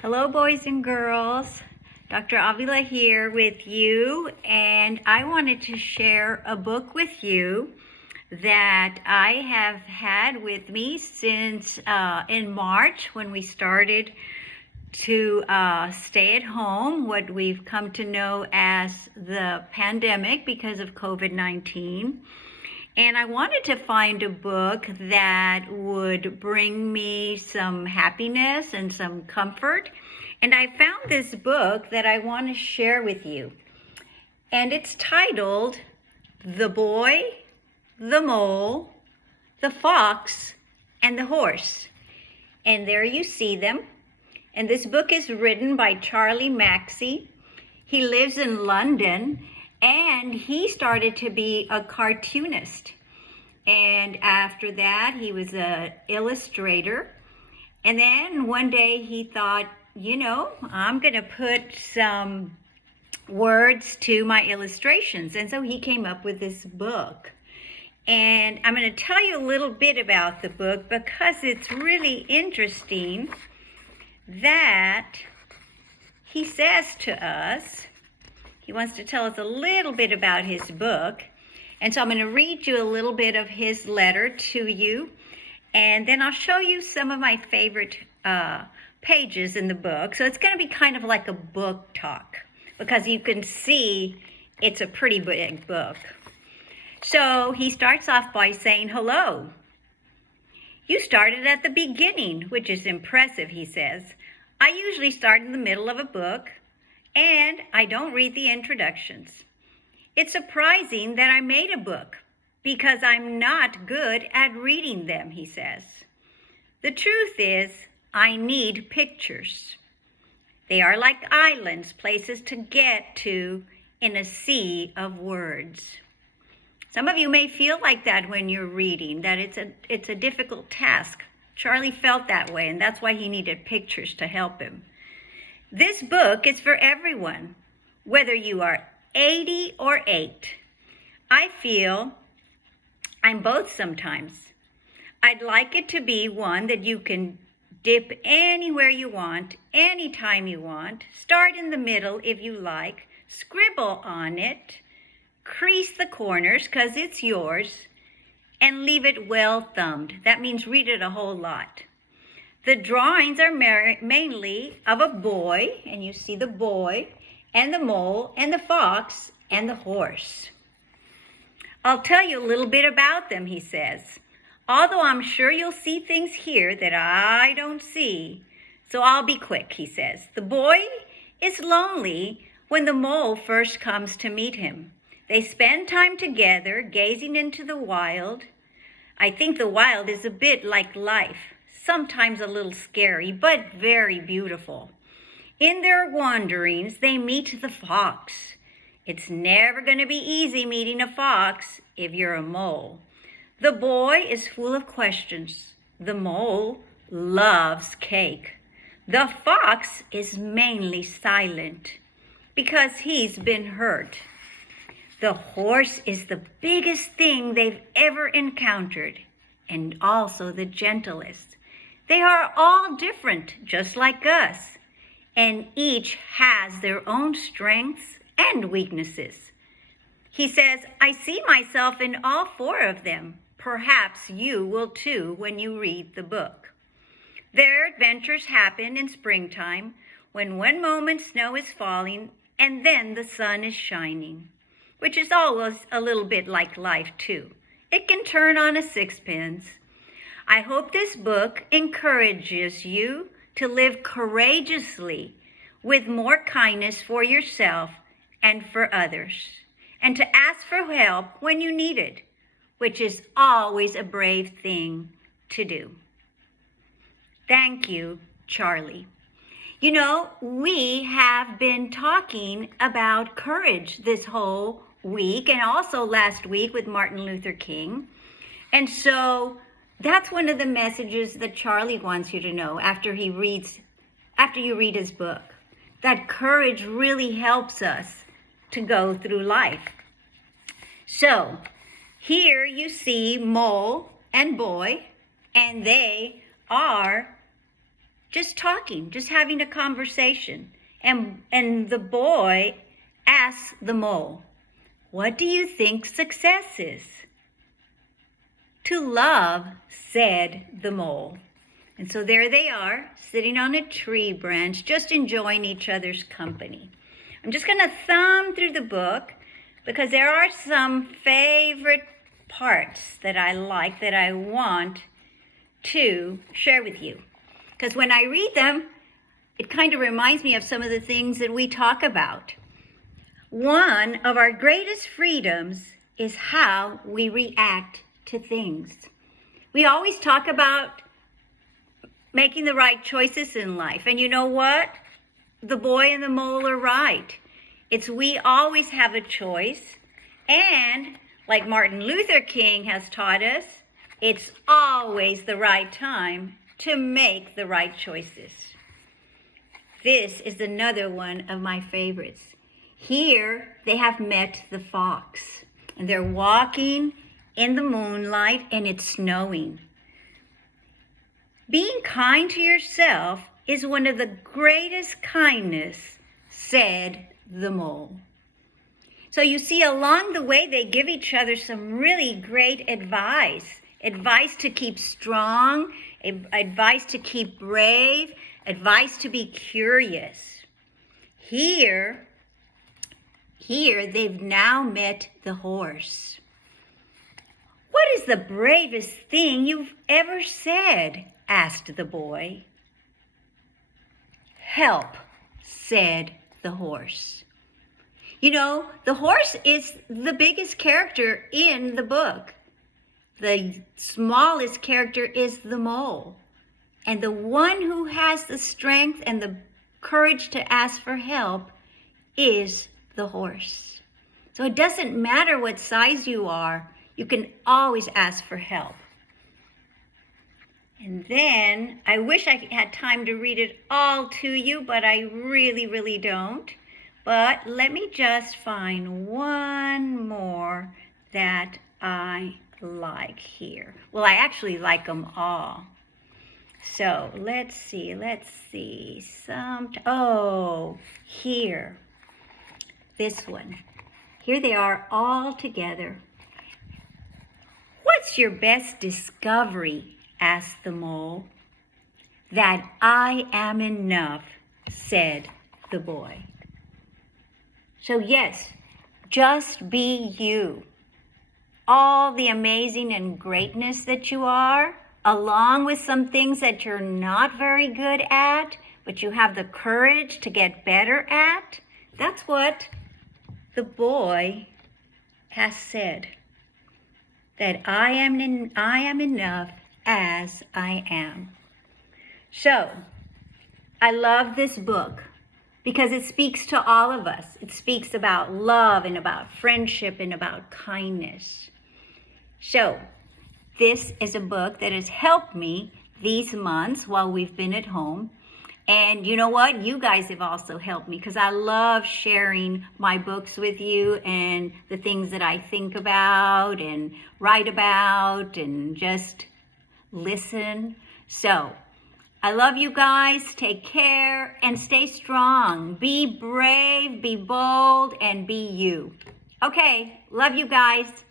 Hello, boys and girls. Dr. Avila here with you, and I wanted to share a book with you that I have had with me since in March when we started to stay at home, what we've come to know as the pandemic because of COVID-19. And I wanted to find a book that would bring me some happiness and some comfort. And I found this book that I want to share with you. And it's titled The Boy, the Mole, the Fox, and the Horse. And there you see them. And this book is written by Charlie Mackesy. He lives in London. And he started to be a cartoonist. And after that, he was an illustrator. And then one day he thought, I'm going to put some words to my illustrations. And so he came up with this book. And I'm going to tell you a little bit about the book because it's really interesting that he says to us, he wants to tell us a little bit about his book. And so I'm going to read you a little bit of his letter to you. And then I'll show you some of my favorite pages in the book. So it's going to be kind of like a book talk because you can see it's a pretty big book. So he starts off by saying, hello. You started at the beginning, which is impressive, he says. I usually start in the middle of a book. And I don't read the introductions. It's surprising that I made a book because I'm not good at reading them, he says. The truth is, I need pictures. They are like islands, places to get to in a sea of words. Some of you may feel like that when you're reading, that it's a difficult task. Charlie felt that way, and that's why he needed pictures to help him. This book is for everyone, whether you are 80 or 8. I feel I'm both sometimes. I'd like it to be one that you can dip anywhere you want, anytime you want, start in the middle if you like, scribble on it, crease the corners because it's yours, and leave it well thumbed. That means read it a whole lot. The drawings are mainly of a boy, and you see the boy, and the mole, and the fox, and the horse. I'll tell you a little bit about them, he says, although I'm sure you'll see things here that I don't see. So I'll be quick, he says. The boy is lonely when the mole first comes to meet him. They spend time together, gazing into the wild. I think the wild is a bit like life. Sometimes a little scary, but very beautiful. In their wanderings, they meet the fox. It's never going to be easy meeting a fox if you're a mole. The boy is full of questions. The mole loves cake. The fox is mainly silent because he's been hurt. The horse is the biggest thing they've ever encountered and also the gentlest. They are all different, just like us, and each has their own strengths and weaknesses. He says, I see myself in all 4 of them. Perhaps you will too when you read the book. Their adventures happen in springtime when one moment snow is falling and then the sun is shining, which is always a little bit like life too. It can turn on a sixpence. I hope this book encourages you to live courageously with more kindness for yourself and for others, and to ask for help when you need it, which is always a brave thing to do. Thank you, Charlie. We have been talking about courage this whole week and also last week with Martin Luther King. And so that's one of the messages that Charlie wants you to know after you read his book, that courage really helps us to go through life. So here you see mole and boy, and they are just talking, just having a conversation. And the boy asks the mole, "What do you think success is?" "To love," said the mole. And so there they are, sitting on a tree branch, just enjoying each other's company. I'm just going to thumb through the book because there are some favorite parts that I like that I want to share with you. Because when I read them, it kind of reminds me of some of the things that we talk about. One of our greatest freedoms is how we react to things. We always talk about making the right choices in life. And you know what? The boy and the mole are right. It's we always have a choice. And like Martin Luther King has taught us, it's always the right time to make the right choices. This is another one of my favorites. Here they have met the fox, and they're walking in the moonlight, and it's snowing. Being kind to yourself is one of the greatest kindness, said the mole. So you see, along the way, they give each other some really great advice. Advice to keep strong, advice to keep brave, advice to be curious. Here they've now met the horse. "What is the bravest thing you've ever said?" asked the boy. "Help," said the horse. You know, the horse is the biggest character in the book. The smallest character is the mole. And the one who has the strength and the courage to ask for help is the horse. So it doesn't matter what size you are, you can always ask for help. And then, I wish I had time to read it all to you, but I really, really don't. But let me just find one more that I like here. Well, I actually like them all. So let's see. Here. This one. Here they are all together. "What's your best discovery?" asked the mole. "That I am enough," said the boy. So yes, just be you. All the amazing and greatness that you are, along with some things that you're not very good at, but you have the courage to get better at, that's what the boy has said. That I am enough as I am. So, I love this book because it speaks to all of us. It speaks about love and about friendship and about kindness. So, this is a book that has helped me these months while we've been at home. And you know what? You guys have also helped me because I love sharing my books with you and the things that I think about and write about and just listen. So, I love you guys. Take care and stay strong. Be brave, be bold, and be you. Okay, love you guys.